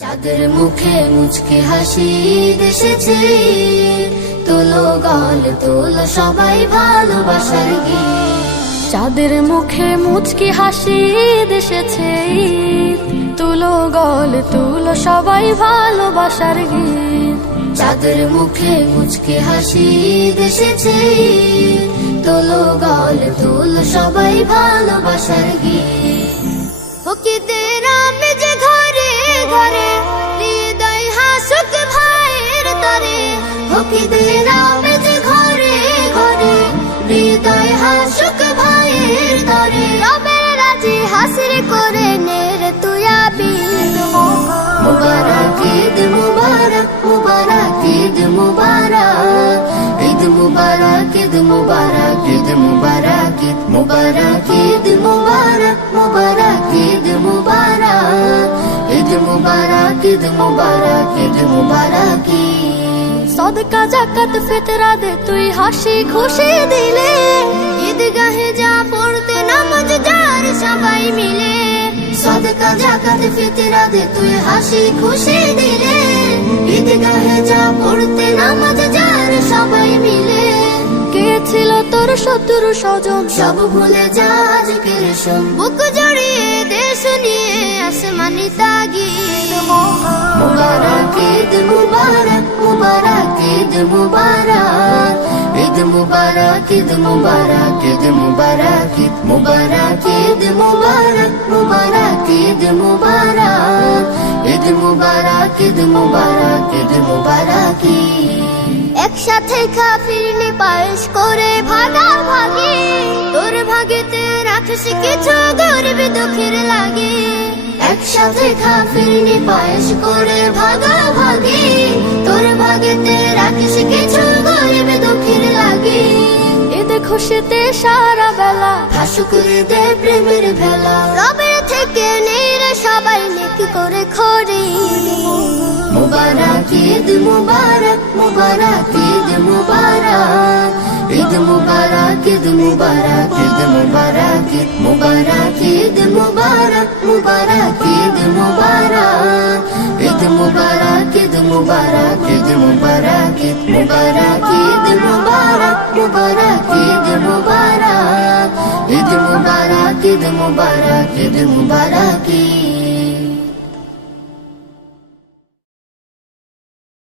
চাঁদের মুখে মুচকি হাসি এসেছে, তোলো গল তোলো সবাই ভালোবাসার গীত। চাঁদের মুখে মুচকি হাসি এসেছে, তুলো গল তুলো সবাই ভালোবাসার গীত। চাঁদের মুখে মুচকি হাসি এসেছে, তোলো গল তোলো সবাই ভালোবাসার গীত। ফকিরদের আমেজ ঘরে ঘরে, হৃদয় হাসুক ভাইয়ের তরে। ফকিরদের আমেজ ঘরে ঘরে, হৃদয় হাসুক ভাইয়ের তরে। রবের রাজি হাসির করে নের তুই আবিদ। মুবারক ঈদ মুবারক, মুবারক ঈদ মুবারক, ঈদ মুবারক ঈদ মুবারক, ঈদ মুবারক ঈদ মুবারক, ঈদ মুবারক মুবারক ঈদ মুবারক, ঈদ মুবারক ঈদ মুবারক, ঈদ মুবারক। সদকা জাকাত ফিতরা দে তুই হাসি খুশি দিলে, ঈদগাহে যা পড়তে নামাজ যার সবাই মিলে। সদকা জাকাত ফিতরা দে তুই হাসি খুশি দিলে, ঈদগাহে যা পড়তে নামাজ যার সবাই মিলে। কে ছিল তোর শত্রু স্বজন সব ভুলে যা আজকের শোন, বুক জড়িয়ে দেশ নিয়ে আসমানি তাগিদ। মুবারক ঈদ মুবারক, মুবারক ঈদ মুবারক, ঈদ মুবারক ঈদ মুবারক, ঈদ মুবারক ঈদ মুবারক, ঈদ মুবারক মুবারক ঈদ মুবারক, ঈদ মুবারক ঈদ মুবারক, ঈদ মুবারক। একসাথে কাফিরনি পায়েস করে ভাগাভাগি, তোর ভাগেতে রাখিস কিছু গরিব দুঃখের লাগে। একসাথে কাফিরনি পায়েস করে ভাগাভাগি, তোর ভাগেতে রাখিস কিছু গরিব দুঃখের লাগে। ঈদ খুশিতে সারা বেলা হাসুক হৃদে প্রেমের ভেলা, রবের থেকে নেই সবাই নেকি করে খড়ি। মুবারক ঈদ মুবারক, মুবারক ঈদ মুবারক, ঈদ মুবারক ঈদ মুবারক, ঈদ মুবারক ঈদ মুবারক, ঈদ মুবারক মুবারক ঈদ মুবারক, ঈদ মুবারক ঈদ মুবারক, ঈদ মুবারক ঈদ মুবারক, ঈদ মুবারক মুবারক ঈদ মুবারক, ঈদ মুবারক ঈদ মুবারক, ঈদ মুবারক।